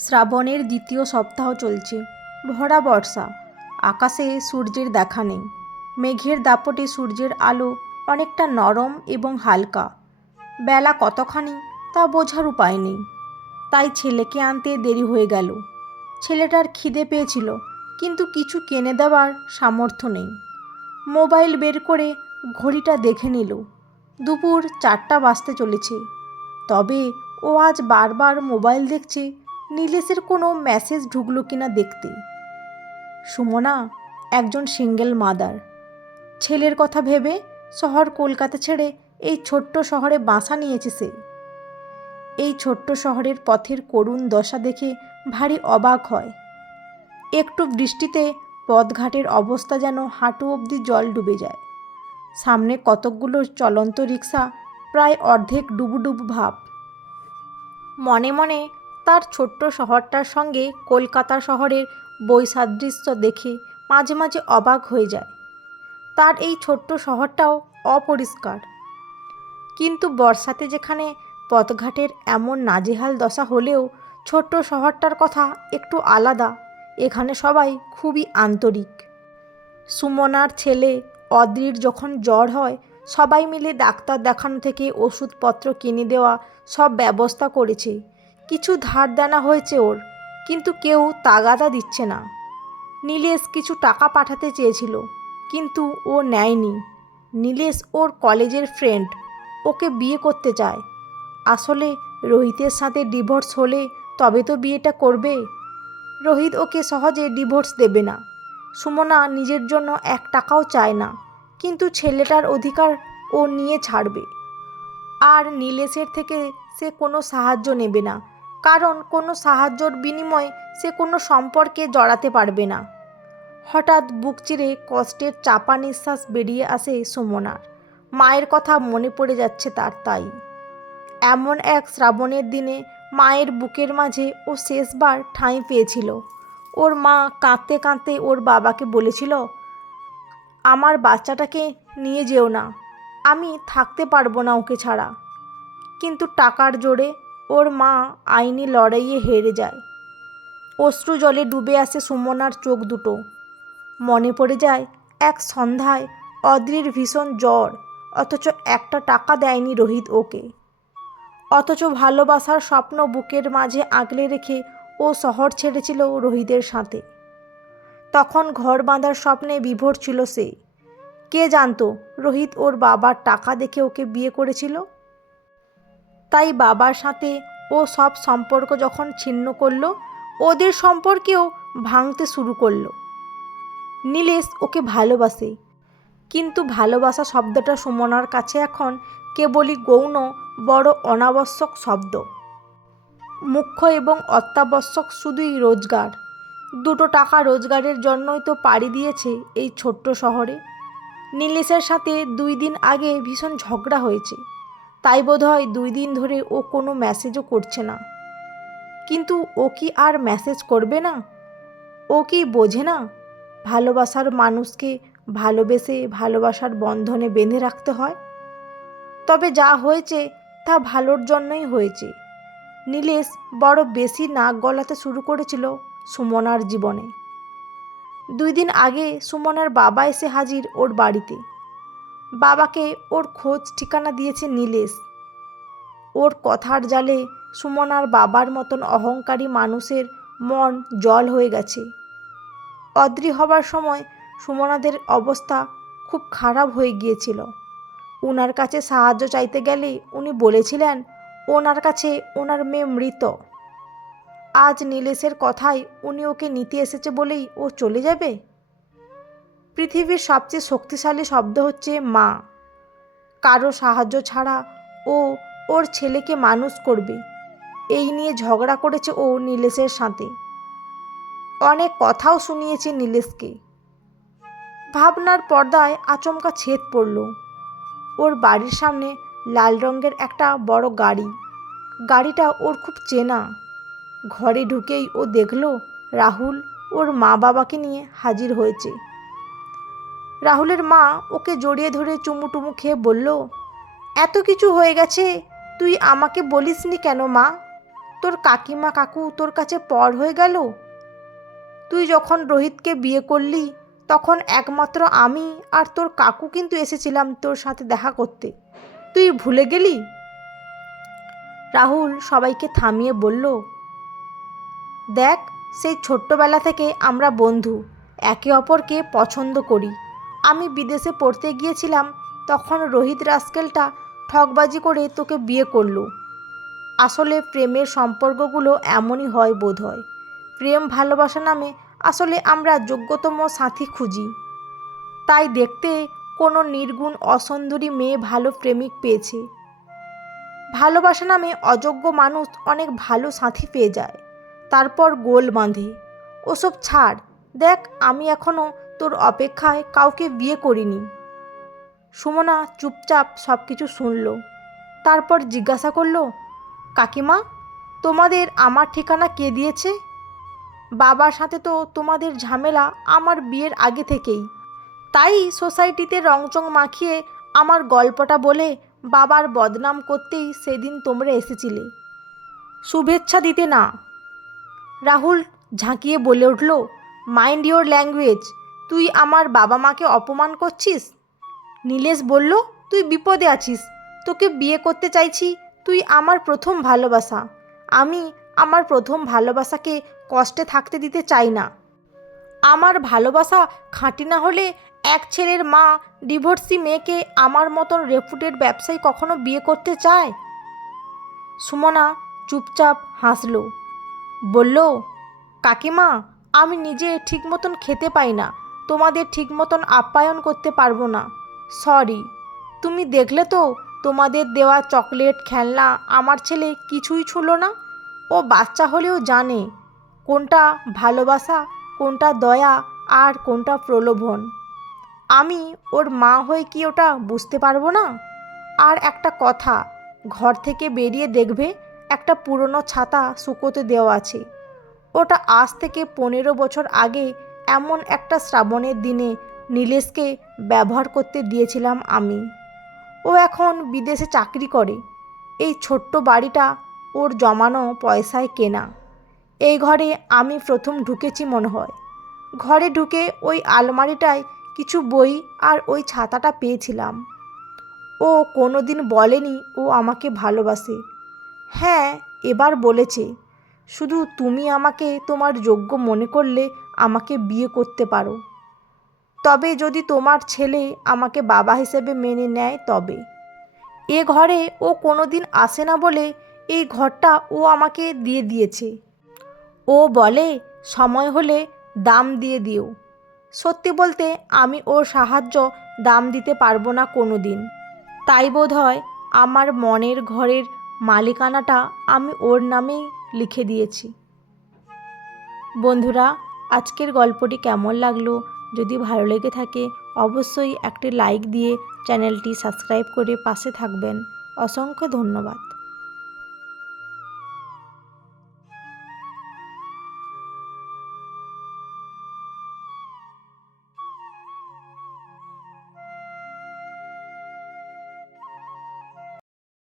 শ্রাবণের দ্বিতীয় সপ্তাহ চলছে। ভরা বর্ষা, আকাশে সূর্যের দেখা নেই। মেঘের দাপটে সূর্যের আলো অনেকটা নরম এবং হালকা। বেলা কতখানি তা বোঝার উপায় নেই। তাই ছেলেকে আনতে দেরি হয়ে গেল। ছেলেটার খিদে পেয়েছিল, কিন্তু কিছু কিনে দেওয়ার সামর্থ্য নেই। মোবাইল বের করে ঘড়িটা দেখে নিল। দুপুর 4টা বাজতে চলেছে। তবে ও আজ বারবার মোবাইল দেখছে নীলেশের কোনো মেসেজ ঢুকলো কিনা দেখতে। সুমনা একজন সিঙ্গেল মাদার। ছেলের কথা ভেবে শহর কলকাতা ছেড়ে এই ছোট্ট শহরে বাসা নিয়েছে সে। এই ছোট্ট শহরের পথের করুণ দশা দেখে ভারী অবাক হয়। একটু বৃষ্টিতে পথঘাটের অবস্থা যেন হাঁটু অবধি জল ডুবে যায়। সামনে কতকগুলো চলন্ত রিক্সা, প্রায় অর্ধেক ডুবুডুবু ভাব। মনে মনে তার ছোট্ট শহরটার সঙ্গে কলকাতা শহরের বৈসাদৃশ্য দেখে মাঝে মাঝে অবাক হয়ে যায়। তার এই ছোট্ট শহরটাও অপরিষ্কার, কিন্তু বর্ষাতে যেখানে পথঘাটের এমন নাজেহাল দশা হলেও ছোট্ট শহরটার কথা একটু আলাদা। এখানে সবাই খুবই আন্তরিক। সুমনার ছেলে অদ্রির যখন জ্বর হয়, সবাই মিলে ডাক্তার দেখানো থেকে ওষুধপত্র কিনে দেওয়া সব ব্যবস্থা করেছে। কিছু ধার দেনা হয়েছে ওর, কিন্তু কেউ তাগাদা দিচ্ছে না। নীলেশ কিছু টাকা পাঠাতে চেয়েছিল, কিন্তু ও নেয়নি। নীলেশ ওর কলেজের ফ্রেন্ড, ওকে বিয়ে করতে চায়। আসলে রোহিতের সাথে ডিভোর্স হলে তবে তো বিয়েটা করবে। রোহিত ওকে সহজে ডিভোর্স দেবে না। সুমনা নিজের জন্য 1 টাকাও চায় না, কিন্তু ছেলেটার অধিকার ও নিয়ে ছাড়বে। আর নীলেশের থেকে সে কোনো সাহায্য নেবে না, কারণ কোনো সাহায্যর বিনিময়ে সে কোনো সম্পর্কে জড়াতে পারবে না। হঠাৎ বুক চিরে কষ্টের চাপা নিঃশ্বাস বেরিয়ে আসে সুমনার। মায়ের কথা মনে পড়ে যাচ্ছে তার। তাই এমন এক শ্রাবণের দিনে মায়ের বুকের মাঝে ও শেষবার ঠাঁই পেয়েছিল। ওর মা কাঁদতে কাঁদতে ওর বাবাকে বলেছিল, আমার বাচ্চাটাকে নিয়ে যেও না, আমি থাকতে পারবো না ওকে ছাড়া। কিন্তু টাকার জোরে ওর মা আইনি লড়াইয়ে হেরে যায়। অশ্রু জলে ডুবে আসে সুমনার চোখ দুটো। মনে পড়ে যায় এক সন্ধ্যায় অদ্রির ভীষণ জ্বর, অথচ 1টা টাকা দেয়নি রোহিত ওকে। অথচ ভালোবাসার স্বপ্ন বুকের মাঝে আগলে রেখে ও শহর ছেড়েছিল রোহিতের সাথে। তখন ঘর বাঁধার স্বপ্নে বিভোর ছিল সে। কে জানতো রোহিত ওর বাবার টাকা দেখে ওকে বিয়ে করেছিল। তাই বাবার সাথে ও সব সম্পর্ক যখন ছিন্ন করলো, ওদের সম্পর্কেও ভাঙতে শুরু করলো। নীলেশ ওকে ভালোবাসে, কিন্তু ভালোবাসা শব্দটা সুমনার কাছে এখন কেবলই গৌণ, বড় অনাবশ্যক শব্দ। মুখ্য এবং অত্যাবশ্যক শুধুই রোজগার। 2টো টাকা রোজগারের জন্যই তো পাড়ি দিয়েছে এই ছোট্ট শহরে। নীলেশের সাথে 2 দিন আগে ভীষণ ঝগড়া হয়েছে, তাই বোধহয় 2 দিন ধরে ও কোনো মেসেজও করছে না। কিন্তু ও কি আর মেসেজ করবে না? ও কি বোঝে না ভালোবাসার মানুষকে ভালোবেসে ভালোবাসার বন্ধনে বেঁধে রাখতে হয়? তবে যা হয়েছে তা ভালোর জন্যই হয়েছে। নীলেশ বড় বেশি নাক গলাতে শুরু করেছিল সুমনার জীবনে। 2 দিন আগে সুমনার বাবা এসে হাজির ওর বাড়িতে। বাবাকে ওর খোঁজ ঠিকানা দিয়েছে নীলেশ। ওর কথার জালে সুমনার বাবার মতন অহংকারী মানুষের মন জল হয়ে গেছে। অদ্রি হবার সময় সুমনাদের অবস্থা খুব খারাপ হয়ে গিয়েছিল। ওনার কাছে সাহায্য চাইতে গেলে উনি বলেছিলেন ওনার কাছে ওনার মেয়ে মৃত। আজ নীলেশের কথায় উনি ওকে নিতে এসেছে বলেই ও চলে যাবে। পৃথিবীর সবচেয়ে শক্তিশালী শব্দ হচ্ছে মা। কারো সাহায্য ছাড়া ও ওর ছেলেকে মানুষ করবে, এই নিয়ে ঝগড়া করেছে ও নীলেশের সাথে। অনেক কথাও শুনিয়েছে নীলেশকে। ভাবনার পর্দায় আচমকা ছেদ পড়ল। ওর বাড়ির সামনে লাল রঙের একটা বড় গাড়ি। গাড়িটা ওর খুব চেনা। ঘরে ঢুকেই ও দেখল রাহুল ওর মা বাবাকে নিয়ে হাজির হয়েছে। রাহুলের মা ওকে জড়িয়ে ধরে চুমুটুমু খেয়ে বলল, এত কিছু হয়ে গেছে, তুই আমাকে বলিসনি কেন মা? তোর কাকিমা কাকু তোর কাছে পর হয়ে গেল? তুই যখন রোহিতকে বিয়ে করলি তখন একমাত্র আমি আর তোর কাকু কিন্তু এসেছিলাম তোর সাথে দেখা করতে, তুই ভুলে গেলি? রাহুল সবাইকে থামিয়ে বলল, দেখ, সেই ছোট্টবেলা থেকে আমরা বন্ধু, একে অপরকে পছন্দ করি। আমি বিদেশে পড়তে গিয়েছিলাম, তখন রোহিত রাস্কেলটা ঠকবাজি করে তোকে বিয়ে করলো। আসলে প্রেমের সম্পর্কগুলো এমনই হয় বোধহয়। প্রেম ভালোবাসা নামে আসলে আমরা যোগ্যতম সাথী খুঁজি। তাই দেখতে কোনো নির্গুণ অসুন্দরী মেয়ে ভালো প্রেমিক পেয়েছে। ভালোবাসা নামে অযোগ্য মানুষ অনেক ভালো সাথী পেয়ে যায়, তারপর গোল বাঁধে। ওসব ছাড়, দেখ আমি এখনও তোর অপেক্ষায় কাউকে বিয়ে করিনি। সুমনা চুপচাপ সব কিছু শুনল, তারপর জিজ্ঞাসা করল, কাকিমা, তোমাদের আমার ঠিকানা কে দিয়েছে? বাবার সাথে তো তোমাদের ঝামেলা আমার বিয়ের আগে থেকেই, তাই সোসাইটিতে রংচং মাখিয়ে আমার গল্পটা বলে বাবার বদনাম করতেই সেদিন তোমরা এসেছিলে, শুভেচ্ছা দিতে না। রাহুল ঝাঁকিয়ে বলে উঠল, মাইন্ড ইওর ল্যাঙ্গুয়েজ, তুই আমার বাবা মাকে অপমান করছিস। নীলেশ বলল, তুই বিপদে আছিস, তোকে বিয়ে করতে চাইছি, তুই আমার প্রথম ভালোবাসা। আমি আমার প্রথম ভালোবাসাকে কষ্টে থাকতে দিতে চাই না। আমার ভালোবাসা খাঁটি না হলে এক ছেলের মা ডিভোর্সি মেয়েকে আমার মতন রেপুটেড ব্যবসায়ী কখনো বিয়ে করতে চায়? সুমনা চুপচাপ হাসল, বলল, কাকিমা, আমি নিজে ঠিক মতন খেতে পাই না, তোমাদের ঠিক মতন আপ্যায়ন করতে পারবো না, সরি। তুমি দেখলে তো তোমাদের দেওয়া চকলেট খেলনা আমার ছেলে কিছুই ছুঁলো না। ও বাচ্চা হলেও জানে কোনটা ভালোবাসা, কোনটা দয়া আর কোনটা প্রলোভন। আমি ওর মা হয়ে কি ওটা বুঝতে পারবো না? আর একটা কথা, ঘর থেকে বেরিয়ে দেখবে একটা পুরনো ছাতা শুকোতে দেওয়া আছে। ওটা আজ থেকে 15 বছর আগে এমন একটা শ্রাবণের দিনে নীলেশকে ব্যবহার করতে দিয়েছিলাম আমি। ও এখন বিদেশে চাকরি করে। এই ছোট্ট বাড়িটা ওর জমানো পয়সায় কেনা। এই ঘরে আমি প্রথম ঢুকেছি মনে হয়। ঘরে ঢুকে ওই আলমারিটায় কিছু বই আর ওই ছাতাটা পেয়েছিলাম। ও কোনো দিন বলেনি ও আমাকে ভালোবাসে। হ্যাঁ, এবার বলেছে, শুধু তুমি আমাকে তোমার যোগ্য মনে করলে আমাকে বিয়ে করতে পারো। তবে যদি তোমার ছেলে আমাকে বাবা হিসেবে মেনে নেয় তবে। এ ঘরে ও কোনো দিন আসে না বলে এই ঘরটা ও আমাকে দিয়ে দিয়েছে। ও বলে সময় হলে দাম দিয়ে দিও। সত্যি বলতে আমি ওর সাহায্য দাম দিতে পারবো না কোনো দিন। তাই বোধহয় আমার মনের ঘরের মালিকানাটা আমি ওর নামেই লিখে দিয়েছি। বন্ধুরা, আজকের গল্পটি কেমন লাগলো? যদি ভালো লেগে থাকে অবশ্যই একটি লাইক দিয়ে চ্যানেলটি সাবস্ক্রাইব করে পাশে থাকবেন। অসংখ্য ধন্যবাদ।